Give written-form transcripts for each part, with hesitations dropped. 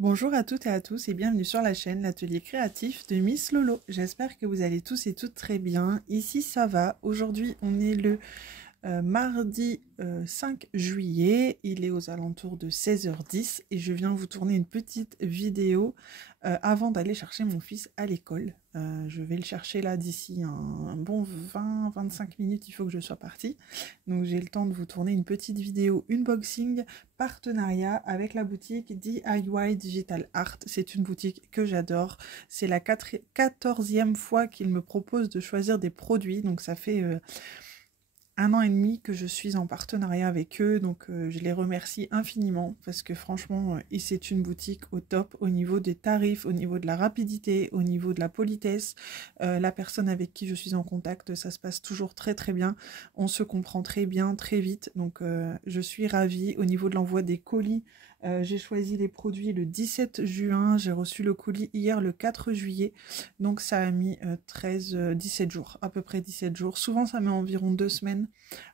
Bonjour à toutes et à tous et bienvenue sur la chaîne L'Atelier Créatif de Miss Lolo. J'espère que vous allez tous et toutes très bien. Ici ça va. Aujourd'hui on est le mardi 5 juillet. Il est aux alentours de 16h10 et je viens vous tourner une petite vidéo avant d'aller chercher mon fils à l'école. Je vais le chercher là d'ici un bon 20-25 minutes, il faut que je sois partie. Donc j'ai le temps de vous tourner une petite vidéo unboxing partenariat avec la boutique DIY Digital Art. C'est une boutique que j'adore. C'est la 14e fois qu'ils me proposent de choisir des produits. Donc ça fait 1 an et demi que je suis en partenariat avec eux, donc je les remercie infiniment parce que franchement c'est une boutique au top au niveau des tarifs, au niveau de la rapidité, au niveau de la politesse. La personne avec qui je suis en contact, ça se passe toujours très très bien, on se comprend très bien, très vite, donc je suis ravie. Au niveau de l'envoi des colis, j'ai choisi les produits le 17 juin, j'ai reçu le colis hier le 4 juillet, donc ça a mis 17 jours, à peu près 17 jours. Souvent ça met environ 2 semaines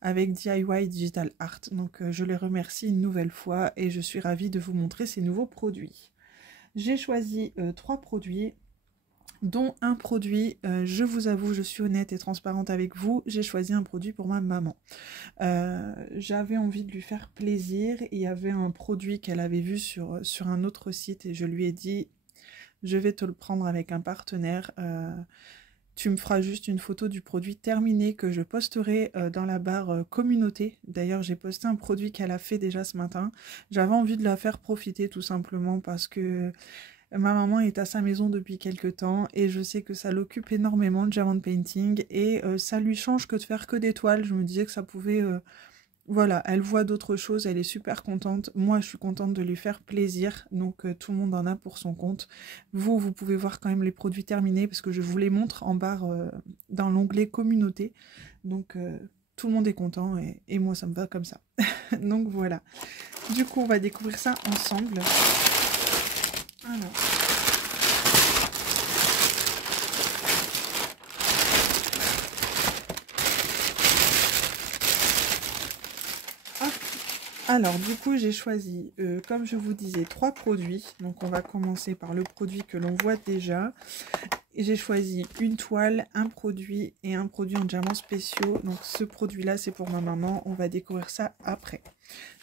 avec DIY Digital Art. Donc je les remercie une nouvelle fois et je suis ravie de vous montrer ces nouveaux produits. J'ai choisi 3 produits, dont un produit, je vous avoue, je suis honnête et transparente avec vous, j'ai choisi un produit pour ma maman. J'avais envie de lui faire plaisir. Il y avait un produit qu'elle avait vu sur un autre site et je lui ai dit, je vais te le prendre avec un partenaire. Tu me feras juste une photo du produit terminé que je posterai dans la barre communauté. D'ailleurs, j'ai posté un produit qu'elle a fait déjà ce matin. J'avais envie de la faire profiter tout simplement parce que ma maman est à sa maison depuis quelques temps et je sais que ça l'occupe énormément, le diamond painting, et ça lui change que de faire que des toiles. Je me disais que ça pouvait... Voilà, elle voit d'autres choses, elle est super contente. Moi, je suis contente de lui faire plaisir. Donc, tout le monde en a pour son compte. Vous pouvez voir quand même les produits terminés parce que je vous les montre en barre dans l'onglet communauté. Donc, tout le monde est content et moi, ça me va comme ça. Donc, voilà. Du coup, on va découvrir ça ensemble. Alors... Alors, du coup, j'ai choisi, comme je vous disais, 3 produits. Donc, on va commencer par le produit que l'on voit déjà. J'ai choisi une toile, un produit et un produit en diamants spéciaux. Donc, ce produit-là, c'est pour ma maman. On va découvrir ça après.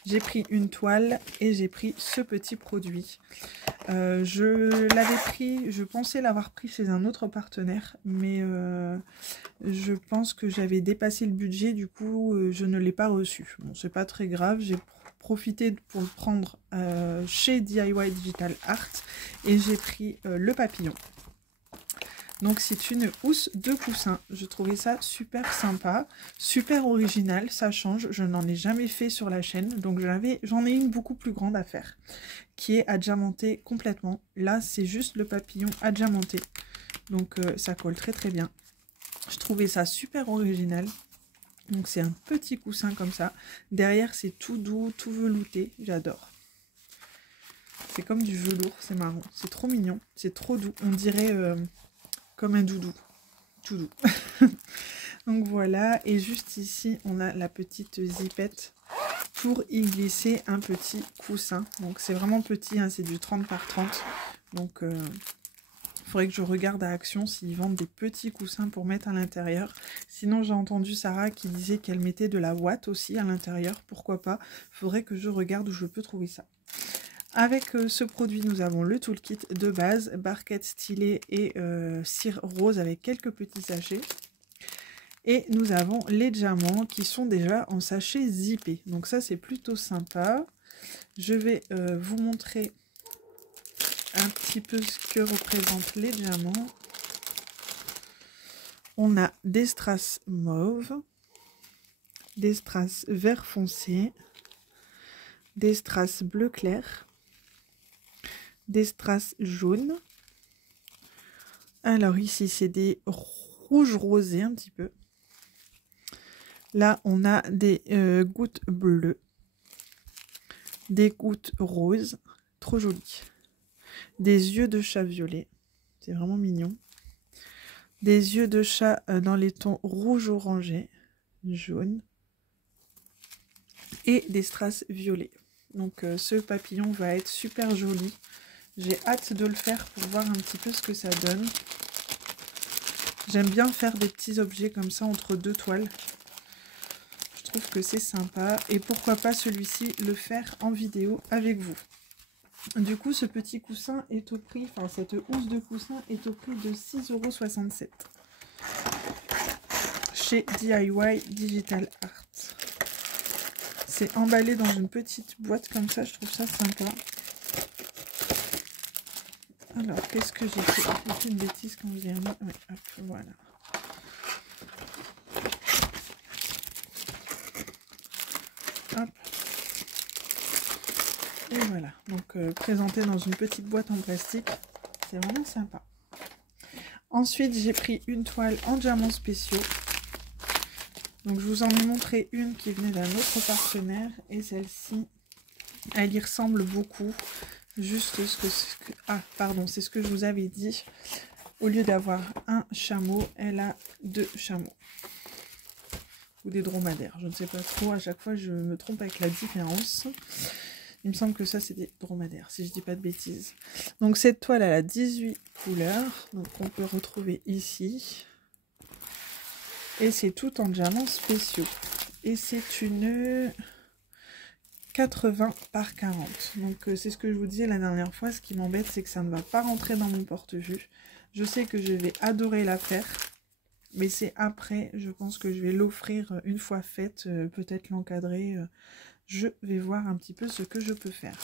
J'ai pris une toile et j'ai pris ce petit produit. Je l'avais pris, je pensais l'avoir pris chez un autre partenaire, mais je pense que j'avais dépassé le budget, du coup je ne l'ai pas reçu. Bon, c'est pas très grave, j'ai profité pour le prendre chez DIY Digital Art et j'ai pris le papillon. Donc c'est une housse de coussin. Je trouvais ça super sympa, super original, ça change. Je n'en ai jamais fait sur la chaîne, donc j'en ai une beaucoup plus grande à faire, qui est adiamantée complètement. Là c'est juste le papillon adiamanté, donc ça colle très très bien. Je trouvais ça super original. Donc c'est un petit coussin comme ça. Derrière c'est tout doux, tout velouté, j'adore. C'est comme du velours, c'est marrant, c'est trop mignon, c'est trop doux. On dirait... comme un doudou, tout doux. Donc voilà, et juste ici, on a la petite zippette pour y glisser un petit coussin. Donc c'est vraiment petit, hein, c'est du 30 par 30. Donc il faudrait que je regarde à Action s'ils vendent des petits coussins pour mettre à l'intérieur. Sinon j'ai entendu Sarah qui disait qu'elle mettait de la ouate aussi à l'intérieur, pourquoi pas. Il faudrait que je regarde où je peux trouver ça. Avec ce produit, nous avons le toolkit de base, barquette stylet et cire rose avec quelques petits sachets. Et nous avons les diamants qui sont déjà en sachet zippé. Donc ça, c'est plutôt sympa. Je vais vous montrer un petit peu ce que représentent les diamants. On a des strass mauve, des strass vert foncé, des strass bleu clair, des strass jaunes. Alors ici c'est des rouges rosés un petit peu. Là on a des gouttes bleues, des gouttes roses, trop jolies, des yeux de chat violet, c'est vraiment mignon, des yeux de chat dans les tons rouge orangé, jaune, et des strass violets. Donc ce papillon va être super joli. J'ai hâte de le faire pour voir un petit peu ce que ça donne. J'aime bien faire des petits objets comme ça entre deux toiles. Je trouve que c'est sympa. Et pourquoi pas celui-ci, le faire en vidéo avec vous. Du coup, ce petit coussin est au prix, enfin cette housse de coussin est au prix de 6,67 € chez DIY Digital Art. C'est emballé dans une petite boîte comme ça, je trouve ça sympa. Alors, qu'est-ce que j'ai fait? J'ai fait une bêtise quand j'ai mis. Ouais, hop, voilà. Hop. Et voilà. Donc, présenté dans une petite boîte en plastique. C'est vraiment sympa. Ensuite, j'ai pris une toile en diamants spéciaux. Donc, je vous en ai montré une qui venait d'un autre partenaire. Et celle-ci, elle y ressemble beaucoup. Juste ce que... Ah, pardon, c'est ce que je vous avais dit. Au lieu d'avoir un chameau, elle a 2 chameaux. Ou des dromadaires, je ne sais pas trop. À chaque fois, je me trompe avec la différence. Il me semble que ça, c'est des dromadaires, si je dis pas de bêtises. Donc, cette toile, elle a 18 couleurs. Donc, on peut retrouver ici. Et c'est tout en diamants spéciaux. Et c'est une 80 par 40. Donc, c'est ce que je vous disais la dernière fois. Ce qui m'embête, c'est que ça ne va pas rentrer dans mon porte-vue. Je sais que je vais adorer la faire. Mais c'est après, je pense que je vais l'offrir une fois faite. Peut-être l'encadrer. Je vais voir un petit peu ce que je peux faire.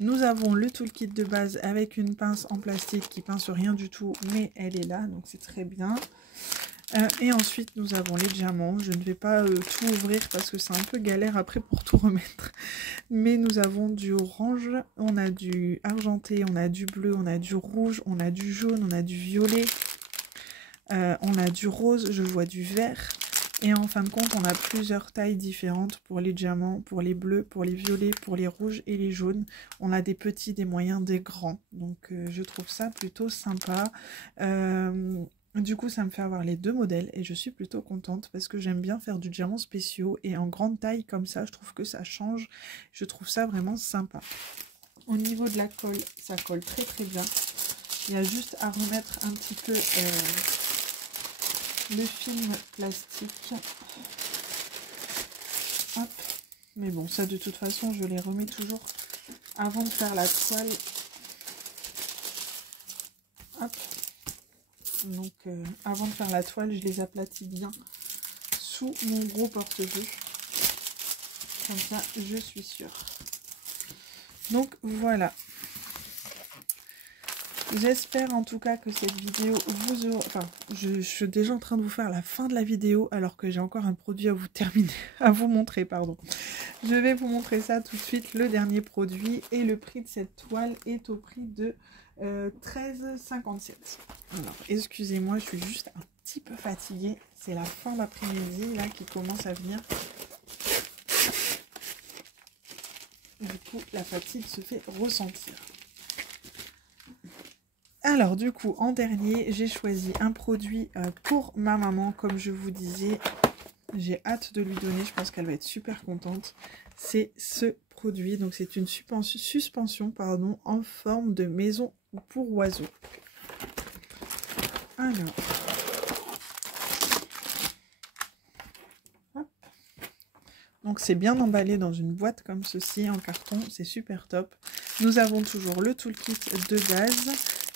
Nous avons le toolkit de base avec une pince en plastique qui pince rien du tout, mais elle est là, donc c'est très bien. Et ensuite, nous avons les diamants. Je ne vais pas tout ouvrir parce que c'est un peu galère après pour tout remettre. Mais nous avons du orange, on a du argenté, on a du bleu, on a du rouge, on a du jaune, on a du violet, on a du rose, je vois du vert. Et en fin de compte, on a plusieurs tailles différentes pour les diamants, pour les bleus, pour les violets, pour les rouges et les jaunes. On a des petits, des moyens, des grands. Donc je trouve ça plutôt sympa. Du coup, ça me fait avoir les 2 modèles et je suis plutôt contente parce que j'aime bien faire du diamant spéciaux. Et en grande taille comme ça, je trouve que ça change. Je trouve ça vraiment sympa. Au niveau de la colle, ça colle très très bien. Il y a juste à remettre un petit peu... le film plastique. Hop. Mais bon, ça de toute façon, je les remets toujours avant de faire la toile. Hop. Donc, avant de faire la toile, je les aplatis bien sous mon gros porte-vue. Comme ça, je suis sûre. Donc, voilà. J'espère en tout cas que cette vidéo vous aura... Enfin, je suis déjà en train de vous faire la fin de la vidéo alors que j'ai encore un produit à vous terminer, à vous montrer, pardon. Je vais vous montrer ça tout de suite, le dernier produit. Et le prix de cette toile est au prix de 13,57 €. Alors, excusez-moi, je suis juste un petit peu fatiguée. C'est la fin d'après-midi là qui commence à venir. Du coup, la fatigue se fait ressentir. Alors du coup, en dernier, j'ai choisi un produit pour ma maman, comme je vous disais. J'ai hâte de lui donner, je pense qu'elle va être super contente. C'est ce produit, donc c'est une suspension pardon, en forme de maison pour oiseaux. Alors, hop. Donc c'est bien emballé dans une boîte comme ceci, en carton, c'est super top. Nous avons toujours le toolkit de base.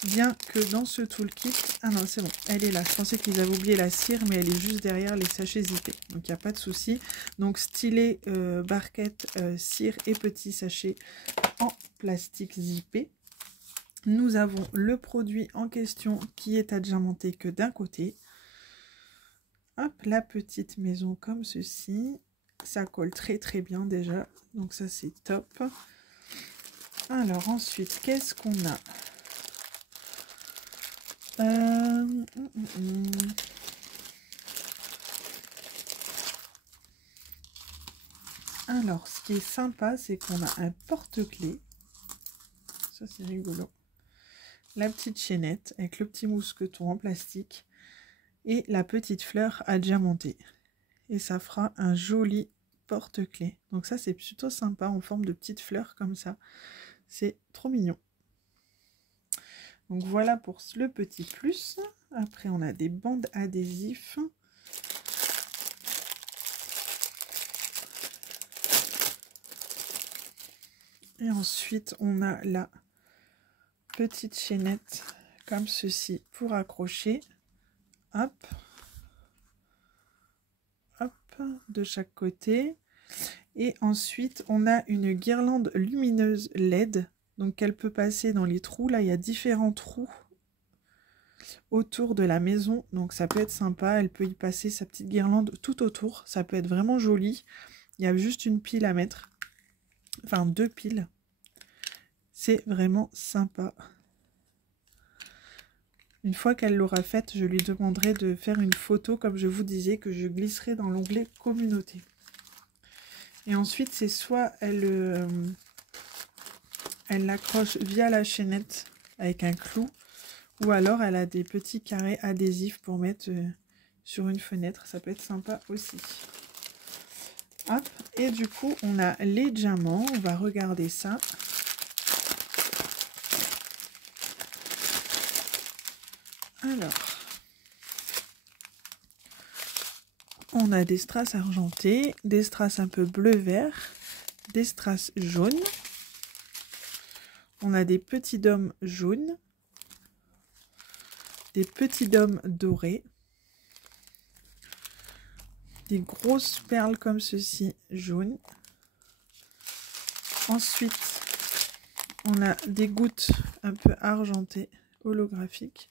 Bien que dans ce toolkit... Ah non, c'est bon, elle est là. Je pensais qu'ils avaient oublié la cire, mais elle est juste derrière les sachets zippés. Donc, il n'y a pas de souci. Donc, stylet, barquette, cire et petits sachets en plastique zippé. Nous avons le produit en question qui est adiamanté que d'un côté. Hop, la petite maison comme ceci. Ça colle très très bien déjà. Donc, ça, c'est top. Alors, ensuite, qu'est-ce qu'on a ? Alors, ce qui est sympa, c'est qu'on a un porte-clés. Ça, c'est rigolo. La petite chaînette avec le petit mousqueton en plastique. Et la petite fleur à diamanter. Et ça fera un joli porte-clés. Donc ça, c'est plutôt sympa en forme de petite fleur comme ça. C'est trop mignon. Donc voilà pour le petit plus. Après on a des bandes adhésifs. Et ensuite on a la petite chaînette comme ceci pour accrocher. Hop. Hop, de chaque côté. Et ensuite on a une guirlande lumineuse LED. Donc elle peut passer dans les trous. Là il y a différents trous autour de la maison, donc ça peut être sympa. Elle peut y passer sa petite guirlande tout autour, ça peut être vraiment joli. Il y a juste une pile à mettre, enfin 2 piles, c'est vraiment sympa. Une fois qu'elle l'aura faite, je lui demanderai de faire une photo comme je vous disais, que je glisserai dans l'onglet communauté. Et ensuite c'est soit elle l'accroche via la chaînette avec un clou, ou alors elle a des petits carrés adhésifs pour mettre sur une fenêtre. Ça peut être sympa aussi. Hop. Et du coup, on a les diamants. On va regarder ça. Alors, on a des strass argentés, des strass un peu bleu-vert, des strass jaunes. On a des petits dômes jaunes. Des petits dômes dorés, des grosses perles comme ceci, jaunes. Ensuite, on a des gouttes un peu argentées, holographiques.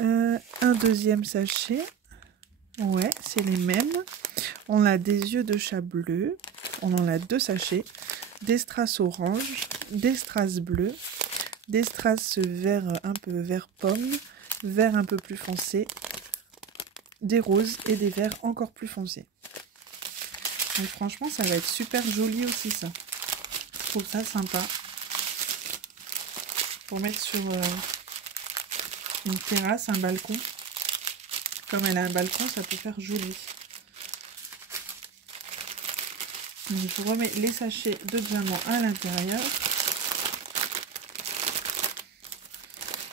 Un deuxième sachet, ouais, c'est les mêmes. On a des yeux de chat bleu, on en a 2 sachets, des strass orange, des strass bleus, des strass vert, un peu vert pomme, vert un peu plus foncé, des roses et des verts encore plus foncés. Donc franchement ça va être super joli aussi ça. Je trouve ça sympa. Pour mettre sur une terrasse, un balcon. Comme elle a un balcon, ça peut faire joli. Donc je remets les sachets de diamants à l'intérieur.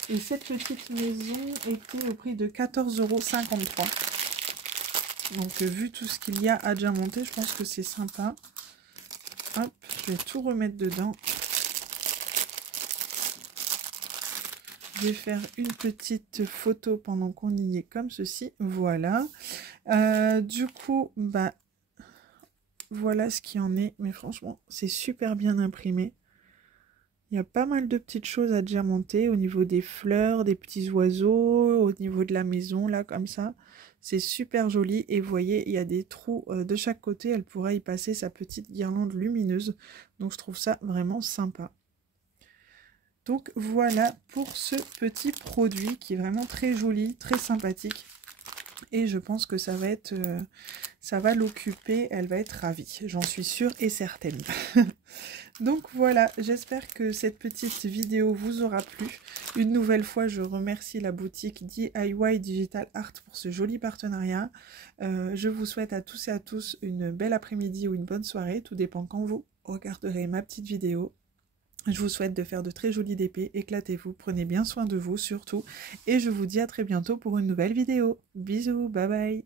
Et cette petite maison était au prix de 14,53 €. Donc vu tout ce qu'il y a à diamanter, je pense que c'est sympa. Hop, je vais tout remettre dedans. Je vais faire une petite photo pendant qu'on y est comme ceci. Voilà. Du coup, bah voilà ce qu'il y en est. Mais franchement, c'est super bien imprimé. Il y a pas mal de petites choses à diamanter au niveau des fleurs, des petits oiseaux, au niveau de la maison, là, comme ça. C'est super joli. Et vous voyez, il y a des trous de chaque côté. Elle pourra y passer sa petite guirlande lumineuse. Donc, je trouve ça vraiment sympa. Donc, voilà pour ce petit produit qui est vraiment très joli, très sympathique. Et je pense que ça va être, ça va l'occuper, elle va être ravie, j'en suis sûre et certaine. Donc voilà, j'espère que cette petite vidéo vous aura plu. Une nouvelle fois, je remercie la boutique DIY Digital Art pour ce joli partenariat. Je vous souhaite à tous et à tous une belle après-midi ou une bonne soirée, tout dépend quand vous regarderez ma petite vidéo. Je vous souhaite de faire de très jolis DP, éclatez-vous, prenez bien soin de vous surtout, et je vous dis à très bientôt pour une nouvelle vidéo. Bisous, bye bye.